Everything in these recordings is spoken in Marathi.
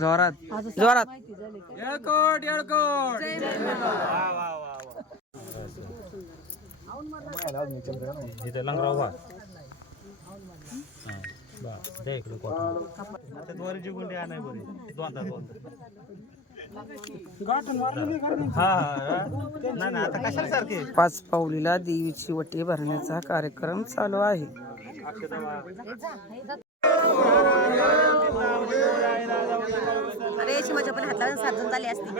जोरात. जोरात. येळकोट येळकोट. गुंडी आणाय बरी. पाच पावलीला देवीची वटी भरण्याचा कार्यक्रम चालू आहे. अरे शिवाच्या पण हातला सात जण झाले असते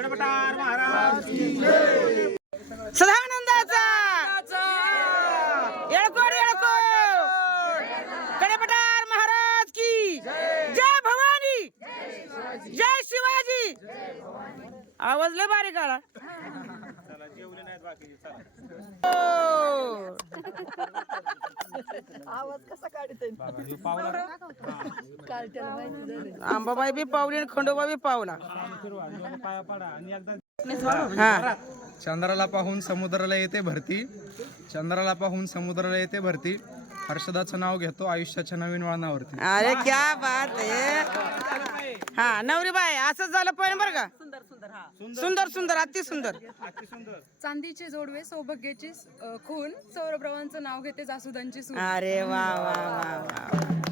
सदानंदाचा! येळकोट येळकोट! कडेपटार महाराज की जय भवानी! जय शिवाजी! आवाज लय बारीक आला. हो. आंबाबाई बी पावली आणि खंडोबा बी पावला. हा. चंद्राला पाहून समुद्राला येते भरती. चंद्राला पाहून समुद्राला येते भरती. हर्षदाचं नाव घेतो आयुष्याच्या नवीन वळणावरती अरे क्या बात आहे. हा नवरी बाय असंच झालं पण बरं का. सुंदर सुंदर अति सुंदर. चांदीचे जोडवे सौभाग्याची अ, खून. सौरभरावांचं नाव घेते जासुदांची सून. अरे वा वा वा वा.